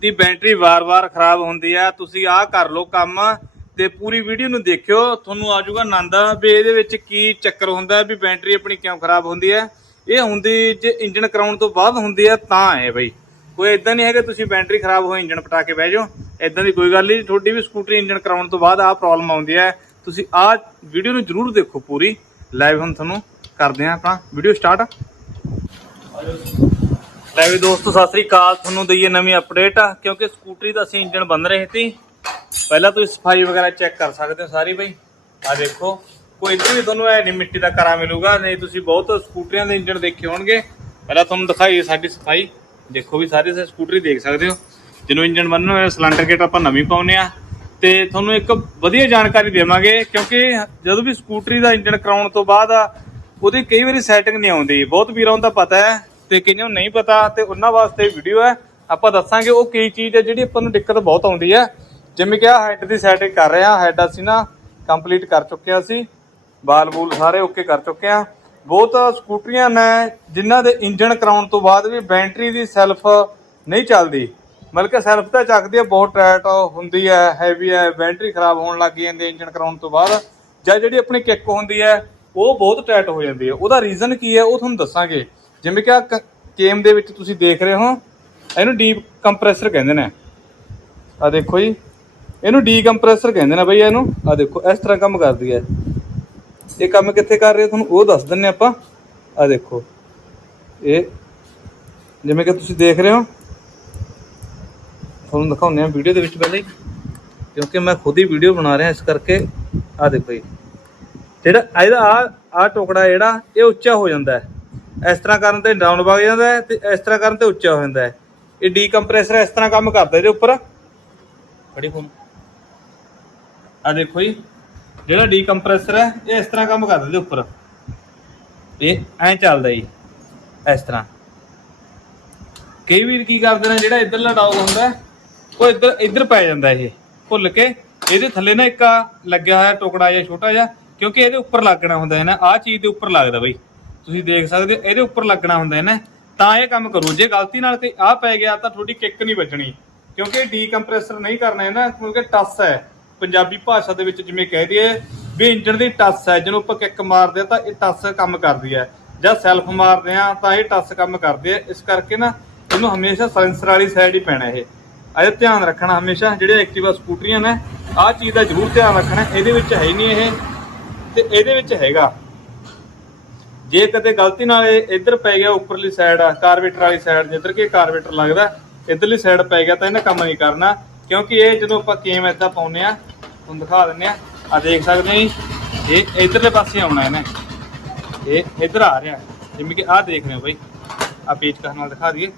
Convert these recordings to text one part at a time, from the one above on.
ਦੀ battery ਵਾਰ-ਵਾਰ ਖਰਾਬ ਹੁੰਦੀ ਆ, ਤੁਸੀਂ ਆਹ ਕਰ ਲਓ ਕੰਮ ਤੇ ਪੂਰੀ ਵੀਡੀਓ ਨੂੰ ਦੇਖਿਓ, ਤੁਹਾਨੂੰ ਆ ਜਾਊਗਾ ਆਨੰਦ ਵੀ ਇਹਦੇ ਵਿੱਚ ਕੀ ਚੱਕਰ ਹੁੰਦਾ ਵੀ ਬੈਟਰੀ ਆਪਣੀ ਕਿਉਂ ਖਰਾਬ ਹੁੰਦੀ ਹੈ ਇਹ ਹੁੰਦੀ ਜੇ ਇੰਜਨ ਕਰਾਉਣ ਤੋਂ ਬਾਅਦ ਹੁੰਦੀ ਹੈ ਤਾਂ ਹੈ ਬਈ। ਕੋਈ ਇਦਾਂ ਨਹੀਂ ਹੈਗਾ ਤੁਸੀਂ ਬੈਟਰੀ ਖਰਾਬ ਹੋਏ ਇੰਜਨ ਪਟਾ ਕੇ ਬਹਿ ਜਾਓ। ਇਦਾਂ ਦੀ ਕੋਈ ਗੱਲ ਨਹੀਂ, ਤੁਹਾਡੀ ਵੀ ਸਕੂਟਰੀ ਇੰਜਨ ਕਰਾਉਣ ਤੋਂ ਬਾਅਦ ਆਹ ਪ੍ਰੋਬਲਮ ਆਉਂਦੀ ਹੈ ਤੁਸੀਂ ਆਹ ਵੀਡੀਓ ਨੂੰ ਜਰੂਰ ਦੇਖੋ ਪੂਰੀ। ਲਾਈਵ ਹੁਣ ਤੁਹਾਨੂੰ ਕਰਦੇ ਹਾਂ ਆਪਾਂ, ਵੀਡੀਓ ਸਟਾਰਟ ਲੈ ਵੀ ਦੋਸਤੋ, ਸਤਿ ਸ੍ਰੀ ਅਕਾਲ। ਤੁਹਾਨੂੰ ਦਈਏ ਨਵੀਂ ਅਪਡੇਟ ਆ, ਕਿਉਂਕਿ ਸਕੂਟਰੀ ਦਾ ਅਸੀਂ ਇੰਜਨ ਬੰਦ ਰਹੇ ਸੀ। ਪਹਿਲਾਂ ਤੁਸੀਂ ਸਫ਼ਾਈ ਵਗੈਰਾ ਚੈੱਕ ਕਰ ਸਕਦੇ ਹੋ ਸਾਰੀ ਬਈ। ਆ ਦੇਖੋ, ਕੋਈ ਇੱਥੇ ਵੀ ਤੁਹਾਨੂੰ ਐ ਨਹੀਂ ਮਿੱਟੀ ਦਾ ਕਰਾ ਮਿਲੂਗਾ, ਨਹੀਂ ਤੁਸੀਂ ਬਹੁਤ ਸਕੂਟਰੀਆਂ ਦੇ ਇੰਜਨ ਦੇਖੇ ਹੋਣਗੇ। ਪਹਿਲਾਂ ਤੁਹਾਨੂੰ ਦਿਖਾਈਏ ਸਾਡੀ ਸਫ਼ਾਈ। ਦੇਖੋ ਵੀ ਸਾਰੇ ਸਕੂਟਰੀ ਦੇਖ ਸਕਦੇ ਹੋ। ਜਿਹਨੂੰ ਇੰਜਨ ਬੰਨਣ ਹੋਇਆ ਸਿਲੰਡਰ ਗੇਟ ਆਪਾਂ ਨਵੀਂ ਪਾਉਨੇ ਆ ਤੇ ਤੁਹਾਨੂੰ ਇੱਕ ਵਧੀਆ ਜਾਣਕਾਰੀ ਦੇਵਾਂਗੇ, ਕਿਉਂਕਿ ਜਦੋਂ ਵੀ ਸਕੂਟਰੀ ਦਾ ਇੰਜਨ ਕਰਾਉਣ ਤੋਂ ਬਾਅਦ ਉਹਦੀ ਕਈ ਵਾਰੀ ਸੈਟਿੰਗ ਨਹੀਂ ਆਉਂਦੀ। ਬਹੁਤ ਵੀਰਾਂ ਨੂੰ ਤਾਂ ਪਤਾ ਹੈ ਤੇ ਕਈਆਂ ਨੂੰ ਨਹੀਂ ਪਤਾ ਤੇ ਉਹਨਾਂ ਵਾਸਤੇ ਵੀਡੀਓ ਹੈ। ਆਪਾਂ ਦੱਸਾਂਗੇ ਉਹ ਕੀ ਚੀਜ਼ ਹੈ ਜਿਹੜੀ ਆਪਾਂ ਨੂੰ ਦਿੱਕਤ ਬਹੁਤ ਆਉਂਦੀ ਹੈ। ਜਿਵੇਂ ਕਿ ਆ ਹੈਡ ਦੀ ਸੈਟਿੰਗ ਕਰ ਰਹੇ ਆ ਹੈਡ ਅਸੀਂ ਨਾ ਕੰਪਲੀਟ ਕਰ ਚੁੱਕੇ ਹਾਂ ਅਸੀਂ। ਬਾਲ ਬੂਲ ਸਾਰੇ ਓਕੇ ਕਰ ਚੁੱਕੇ ਆ ਬਹੁਤ ਸਕੂਟਰੀਆਂ ਨੇ ਜਿਨ੍ਹਾਂ ਦੇ ਇੰਜਨ ਕਰਾਉਣ ਤੋਂ ਬਾਅਦ ਵੀ ਬੈਟਰੀ ਦੀ ਸੈਲਫ ਨਹੀਂ ਚੱਲਦੀ। ਮਤਲਬ ਕਿ ਸੈਲਫ ਤਾਂ ਚੱਕਦੀ ਹੈ, ਬਹੁਤ ਟਾਇਟ ਹੁੰਦੀ ਹੈ ਹੈਵੀ ਹੈ, ਬੈਟਰੀ ਖਰਾਬ ਹੋਣ ਲੱਗ ਜਾਂਦੀ ਹੈ ਇੰਜਨ ਕਰਾਉਣ ਤੋਂ ਬਾਅਦ। ਜਾਂ ਜਿਹੜੀ ਆਪਣੀ ਕਿੱਕ ਹੁੰਦੀ ਹੈ, ਉਹ ਬਹੁਤ ਟਾਇਟ ਹੋ ਜਾਂਦੀ ਹੈ। ਉਹਦਾ ਰੀਜ਼ਨ ਕੀ ਹੈ, ਉਹ ਤੁਹਾਨੂੰ ਦੱਸਾਂਗੇ। ਜਿਵੇਂ ਕਿ ਆ ਕੇਮ ਦੇ ਵਿੱਚ ਤੁਸੀਂ ਦੇਖ ਰਹੇ ਹੋ, ਇਹਨੂੰ ਡੀਪ ਕੰਪਰੈਸਰ ਕਹਿੰਦੇ ਨੇ। ਆ ਦੇਖੋ ਜੀ, ਇਹਨੂੰ ਡੀ ਕੰਪਰੈਸਰ ਕਹਿੰਦੇ ਨੇ ਬਈ ਇਹਨੂੰ। ਆ ਦੇਖੋ, ਇਸ ਤਰ੍ਹਾਂ ਕੰਮ ਕਰਦੀ ਹੈ। ਇਹ ਕੰਮ ਕਿੱਥੇ ਕਰ ਰਹੀ ਹੈ ਤੁਹਾਨੂੰ ਉਹ ਦੱਸ ਦਿੰਨੇ ਆਪਾਂ। ਆ ਦੇਖੋ, ਇਹ ਜਿਵੇਂ ਕਿ ਤੁਸੀਂ ਦੇਖ ਰਹੇ ਹੋ, ਤੁਹਾਨੂੰ ਦਿਖਾਉਂਦੇ ਆ ਵੀਡੀਓ ਦੇ ਵਿੱਚ ਪਹਿਲਾਂ ਹੀ, ਕਿਉਂਕਿ ਮੈਂ ਖੁਦ ਹੀ ਵੀਡੀਓ ਬਣਾ ਰਿਹਾ ਇਸ ਕਰਕੇ। ਆ ਦੇਖੋ ਜੀ, ਜਿਹੜਾ ਇਹਦਾ ਆ ਆ ਟੁਕੜਾ ਜਿਹੜਾ, ਇਹ ਉੱਚਾ ਹੋ ਜਾਂਦਾ ਹੈ। ਇਸ ਤਰ੍ਹਾਂ ਕਰਨ ਤੇ ਡਾਊਨ ਵਗ ਜਾਂਦਾ ਹੈ ਤੇ ਇਸ ਤਰ੍ਹਾਂ ਕਰਨ ਤੇ ਉੱਚਾ ਹੋ ਜਾਂਦਾ ਹੈ। ਇਹ ਡੀਕੰਪਰੈਸਰ ਇਸ ਤਰ੍ਹਾਂ ਕੰਮ ਕਰਦਾ ਇਹਦੇ ਉੱਪਰ। ਫੜੀ ਫੋਨ। ਆ ਦੇਖੋ ਜੀ, ਜਿਹੜਾ ਡੀਕੰਪਰੈਸਰ ਹੈ, ਇਹ ਇਸ ਤਰ੍ਹਾਂ ਕੰਮ ਕਰਦਾ ਇਹਦੇ ਉੱਪਰ। ਇਹ ਐਂ ਚੱਲਦਾ ਜੀ, ਇਸ ਤਰ੍ਹਾਂ। ਕਈ ਵੀਰ ਕੀ ਕਰਦੇ ਨੇ, ਜਿਹੜਾ ਇਧਰਲਾ ਡੌਗ ਹੁੰਦਾ ਉਹ ਇੱਧਰ, ਇਧਰ ਪੈ ਜਾਂਦਾ ਇਹ, ਭੁੱਲ ਕੇ। ਇਹਦੇ ਥੱਲੇ ਨਾ ਇੱਕ ਲੱਗਿਆ ਹੋਇਆ ਟੁਕੜਾ ਜਿਹਾ, ਛੋਟਾ ਜਿਹਾ, ਕਿਉਂਕਿ ਇਹਦੇ ਉੱਪਰ ਲੱਗਣਾ ਹੁੰਦਾ ਹੈ ਨਾ, ਆਹ ਚੀਜ਼ ਦੇ ਉੱਪਰ ਲੱਗਦਾ ਬਈ। ਤੁਸੀਂ ਦੇਖ ਸਕਦੇ ਹੋ, ਇਹਦੇ ਉੱਪਰ ਲੱਗਣਾ ਹੁੰਦਾ ਹੈ ਨਾ। ਤਾਂ ਇਹ ਕੰਮ ਕਰੋ, ਜੇ ਗਲਤੀ ਨਾਲ ਤੇ ਆਹ ਪੈ ਗਿਆ ਤਾਂ ਤੁਹਾਡੀ ਕਿੱਕ ਨਹੀਂ ਵੱਜਣੀ। ਕਿਉਂਕਿ ਡੀਕੰਪਰੈਸਰ ਨਹੀਂ ਕਰਨਾ ਹੈ ਨਾ ਕਿਉਂਕਿ ਟੱਸ ਹੈ। ਪੰਜਾਬੀ ਭਾਸ਼ਾ ਦੇ ਵਿੱਚ ਜਿਵੇਂ ਕਹਿ ਦਈਏ, ਵੀ ਇੰਜਨ ਦੀ ਟੱਸ ਹੈ, ਜਿਹਨੂੰ ਆਪਾਂ ਕਿੱਕ ਮਾਰਦੇ ਆ ਤਾਂ ਇਹ ਟੱਸ ਕੰਮ ਕਰਦੀ ਹੈ। ਜਾਂ ਸੈਲਫ ਮਾਰਦੇ ਆ ਤਾਂ ਇਹ ਟੱਸ ਕੰਮ ਕਰਦੇ ਆ ਇਸ ਕਰਕੇ ਨਾ, ਇਹਨੂੰ ਹਮੇਸ਼ਾ ਸੈਂਸਰ ਵਾਲੀ ਸਾਈਡ ਹੀ ਪੈਣਾ ਇਹ। ਅਜੇ ਧਿਆਨ ਰੱਖਣਾ ਹਮੇਸ਼ਾ ਜਿਹੜੇ ਐਕਟਿਵਾ ਸਕੂਟਰੀਆਂ ਨੇ, ਆਹ ਚੀਜ਼ ਦਾ ਜ਼ਰੂਰ ਧਿਆਨ ਰੱਖਣਾ, ਇਹਦੇ ਵਿੱਚ ਹੈ ਹੀ ਨਹੀਂ ਇਹ। ਤੇ ਇਹਦੇ ਵਿੱਚ ਹੈਗਾ। ਜੇ ਕਦੇ ਗਲਤੀ ਨਾਲ ਇਹ ਇੱਧਰ ਪੈ ਗਿਆ ਉੱਪਰਲੀ ਸਾਈਡ ਆ ਕਾਰਬੇਟਰ ਵਾਲੀ ਸਾਈਡ ਜਿੱਧਰ ਕਿ ਕਾਰਬੇਟਰ ਲੱਗਦਾ, ਇੱਧਰਲੀ ਸਾਈਡ ਪੈ ਗਿਆ ਤਾਂ ਇਹਨੇ ਕੰਮ ਨਹੀਂ ਕਰਨਾ, ਕਿਉਂਕਿ ਇਹ ਜਦੋਂ ਆਪਾਂ ਕੇਮ ਇੱਦਾਂ ਪਾਉਨੇ ਆ ਤੁਹਾਨੂੰ ਦਿਖਾ ਦਿੰਨੇ ਆ ਆ ਦੇਖ ਸਕਦੇ ਆ ਜੀ, ਇਹ ਇਧਰਲੇ ਪਾਸੇ ਆਉਣਾ ਇਹਨੇ, ਇਹ ਇੱਧਰ ਆ ਰਿਹਾ, ਜਿਵੇਂ ਕਿ ਆਹ ਦੇਖ ਰਹੇ ਹੋ ਬਈ ਆ ਪੇਚਕਸ ਨਾਲ ਦਿਖਾ ਦਈਏ,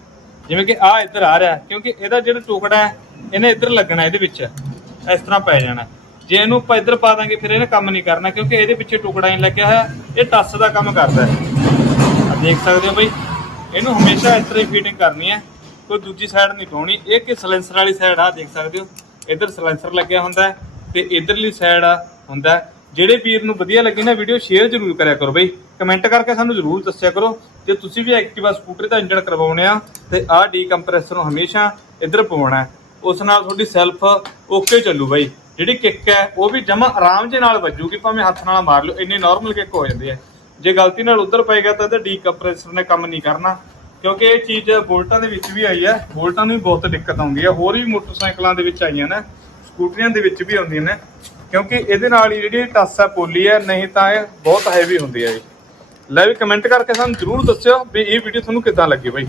ਜਿਵੇਂ ਕਿ ਆ ਇੱਧਰ ਆ ਰਿਹਾ, ਕਿਉਂਕਿ ਇਹਦਾ ਜਿਹੜਾ ਟੁਕੜਾ ਹੈ, ਇਹਨੇ ਇੱਧਰ ਲੱਗਣਾ ਇਹਦੇ ਵਿੱਚ, ਇਸ ਤਰ੍ਹਾਂ ਪੈ ਜਾਣਾ। ਜੇ ਇਹਨੂੰ ਆਪਾਂ ਇੱਧਰ ਪਾ ਦਾਂਗੇ, ਫਿਰ ਇਹਨੇ ਕੰਮ ਨਹੀਂ ਕਰਨਾ, ਕਿਉਂਕਿ ਇਹਦੇ ਪਿੱਛੇ ਟੁਕੜਾ ਨਹੀਂ ਲੱਗਿਆ ਹੋਇਆ। ਇਹ ਟੱਸ ਦਾ ਕੰਮ ਕਰਦਾ ਹੈ। ਆ ਦੇਖ ਸਕਦੇ ਹੋ ਬਈ, ਇਹਨੂੰ ਹਮੇਸ਼ਾ ਇਸ ਤਰ੍ਹਾਂ ਹੀ ਫੀਟਿੰਗ ਕਰਨੀ ਹੈ। ਕੋਈ ਦੂਜੀ ਸਾਈਡ ਨਹੀਂ ਪਾਉਣੀ ਇਹ ਕਿ ਸਲੈਂਸਰ ਵਾਲੀ ਸਾਈਡ ਆ, ਦੇਖ ਸਕਦੇ ਹੋ। ਇੱਧਰ ਸਲੈਂਸਰ ਲੱਗਿਆ ਹੁੰਦਾ ਹੈ ਤੇ ਇਧਰਲੀ ਸਾਈਡ ਆ, ਹੁੰਦਾ ਜਿਹੜੇ ਵੀਰ ਨੂੰ ਵਧੀਆ ਲੱਗੇ ਨਾ ਵੀਡੀਓ ਸ਼ੇਅਰ ਜ਼ਰੂਰ ਕਰਿਆ ਕਰੋ ਬਈ। ਕਮੈਂਟ ਕਰਕੇ ਸਾਨੂੰ ਜ਼ਰੂਰ ਦੱਸਿਆ ਕਰੋ। ਜੇ ਤੁਸੀਂ ਵੀ ਐਕਟਿਵਾ ਸਕੂਟਰ ਦਾ ਇੰਜਣ ਕਰਵਾਉਣੇ ਆ, ਤੇ ਆਹ ਡੀ ਕੰਪਰੈਸਰ ਨੂੰ ਹਮੇਸ਼ਾ ਇੱਧਰ ਪਵਾਉਣਾ ਉਸ ਨਾਲ ਤੁਹਾਡੀ ਸੈਲਫ ਓਕੇ ਚੱਲੂ ਬਈ। ਜਿਹੜੀ ਕਿੱਕ ਹੈ, ਉਹ ਵੀ ਜਮਾ ਆਰਾਮ ਦੇ ਨਾਲ ਵੱਜੂਗੀ, ਭਾਵੇਂ ਹੱਥ ਨਾਲ ਮਾਰ ਲਿਓ, ਇੰਨੀ ਨਾਰਮਲ ਕਿੱਕ ਹੋ ਜਾਂਦੀ ਹੈ। ਜੇ ਗਲਤੀ ਨਾਲ ਉੱਧਰ ਪਏਗਾ ਤਾਂ ਇਹਦਾ ਡੀਕੰਪਰੈਸਰ ਨੇ ਕੰਮ ਨਹੀਂ ਕਰਨਾ, ਕਿਉਂਕਿ ਇਹ ਚੀਜ਼ ਬੋਲਟਾਂ ਦੇ ਵਿੱਚ ਵੀ ਆਈ ਹੈ, ਬੋਲਟਾਂ ਨੂੰ ਵੀ ਬਹੁਤ ਦਿੱਕਤ ਆਉਂਦੀ ਹੈ। ਹੋਰ ਵੀ ਮੋਟਰਸਾਈਕਲਾਂ ਦੇ ਵਿੱਚ ਆਈਆਂ ਨੇ, ਸਕੂਟਰੀਆਂ ਦੇ ਵਿੱਚ ਵੀ ਆਉਂਦੀਆਂ ਨੇ, ਕਿਉਂਕਿ ਇਹਦੇ ਨਾਲ ਹੀ ਜਿਹੜੀ ਟੱਸ ਹੈ ਪੋਲੀ ਹੈ, ਨਹੀਂ ਤਾਂ ਇਹ ਬਹੁਤ ਹੈਵੀ ਹੁੰਦੀ ਹੈ ਜੀ। ਲੈ ਵੀ ਕਮੈਂਟ ਕਰਕੇ ਸਾਨੂੰ ਜਰੂਰ ਦੱਸਿਓ ਵੀ ਇਹ ਵੀਡੀਓ ਤੁਹਾਨੂੰ ਕਿੱਦਾਂ ਲੱਗੀ ਬਈ।